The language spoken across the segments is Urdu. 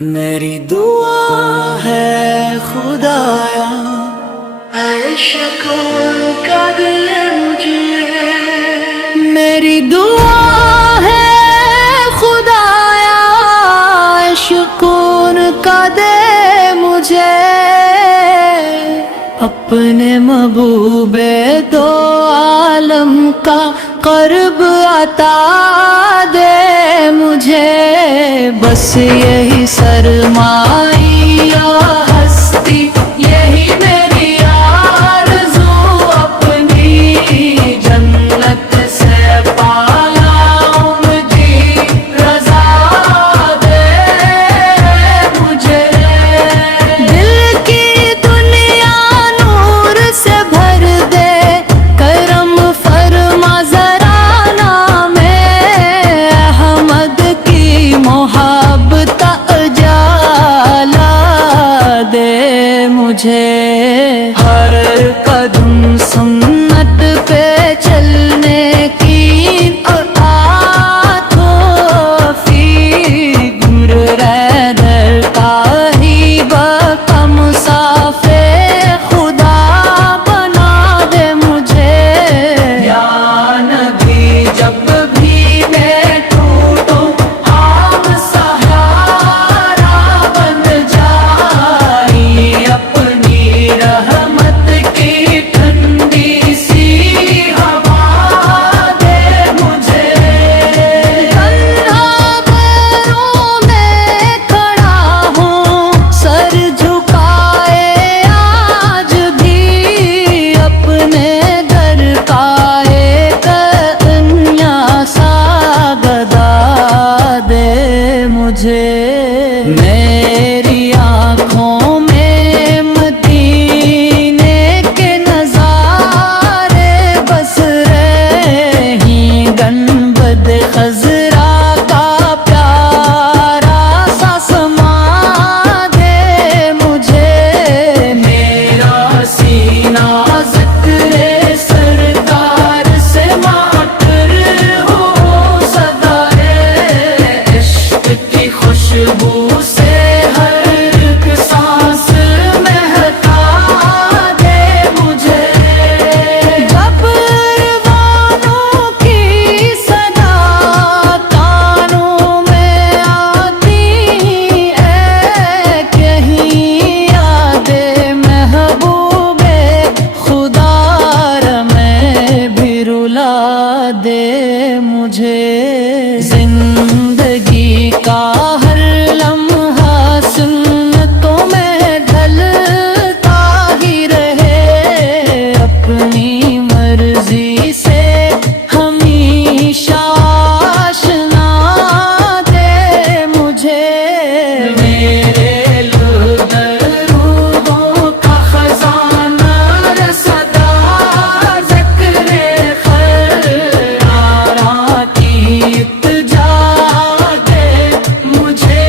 میری دعا ہے خدایا عشق کا دل مجھے، میری دعا ہے خدایا عشق کا دے مجھے، اپنے محبوب دو عالم کا قرب عطا دے مجھے، بس یہی سرمایہ ہستی یہی میری آرزو، اپنی جنت سے پالا مجھے رضا دے مجھے، دل کی دنیا نور سے بھر دے، کرم فرما ذرا نام احمد کی محبت اجالا دے مجھے، ہر قدم سنت پہ چلنے کی عطا توفیق، دور رہ در کا ہی بقا مسافر خدا بنا دے مجھے، یا نبی جب بھی میں ٹوٹوں آپ سہارا بن جائی، اپنی رحمت کی ٹھنڈی سی ہوا دے مجھے، تنہا پیروں میں کھڑا ہوں سر جھکائے آج بھی، اپنے در کا ایک انیاسا گدا دے مجھے، میری آنکھوں میں مدینے کے نظارے بس رہی، گنبد خضرا کا پیارا سا سما دے مجھے، میرا سینہ ذکر سرکار سے معطر ہو، صدائے عشق کی خوشبو سے ہر ایک سانس مہکا دے مجھے، جب روانوں کی صدا کانوں میں آتی، ایک یہی یاد محبوب خدا میں بھی رلا دے مجھے، زندگی کا ہر لمحہ سنتوں میں ڈھلتا ہی رہے، اپنی مرضی سے ہمیشہ آشنا دے مجھے، میرے درودوں کا خزانہ صدا ذکر خیرارا کی التجا دے مجھے،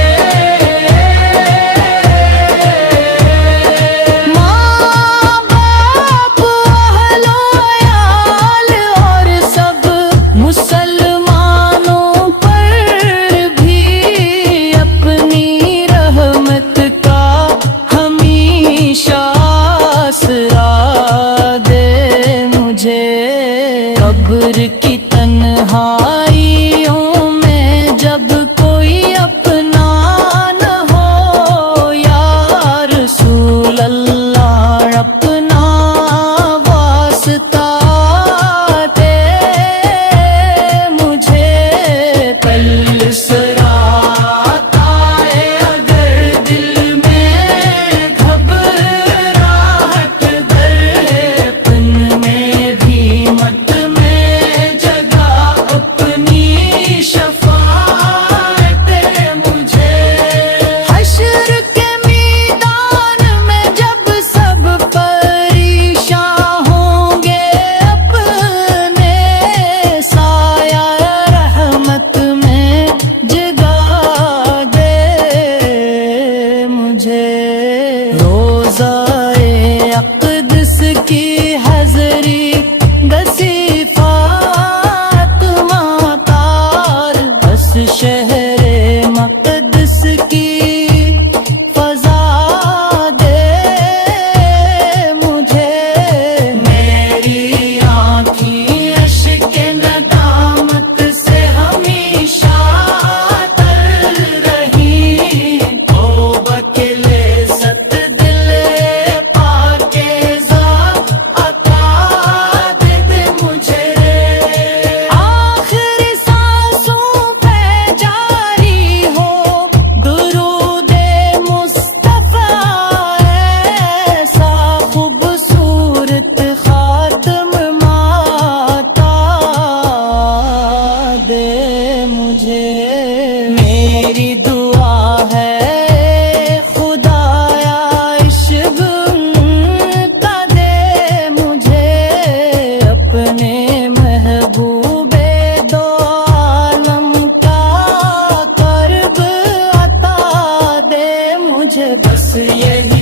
ماں باپ اہل و عیال اور سب مسلمانوں پر بھی اپنی رحمت کا ہمیشہ آسرا دے مجھے، قبر کی تنہائیوں میں جب کوئی اپنا نہ ہو، یا رسول اللہ اپنا واسطہ دے مجھے، کل سرات آئے اگر دل میں گھبراہٹ، درپن میں بھی مت میں جگہ اپنی شفاعت دے مجھے، حشر کے میدان میں جب سب پریشاں ہوں گے، اپنے سایہ رحمت میں جگہ دے مجھے، روضہ اقدس کی حضری گسی فاطمہ تار، بس شہر مقدس کی مجھے بس یہی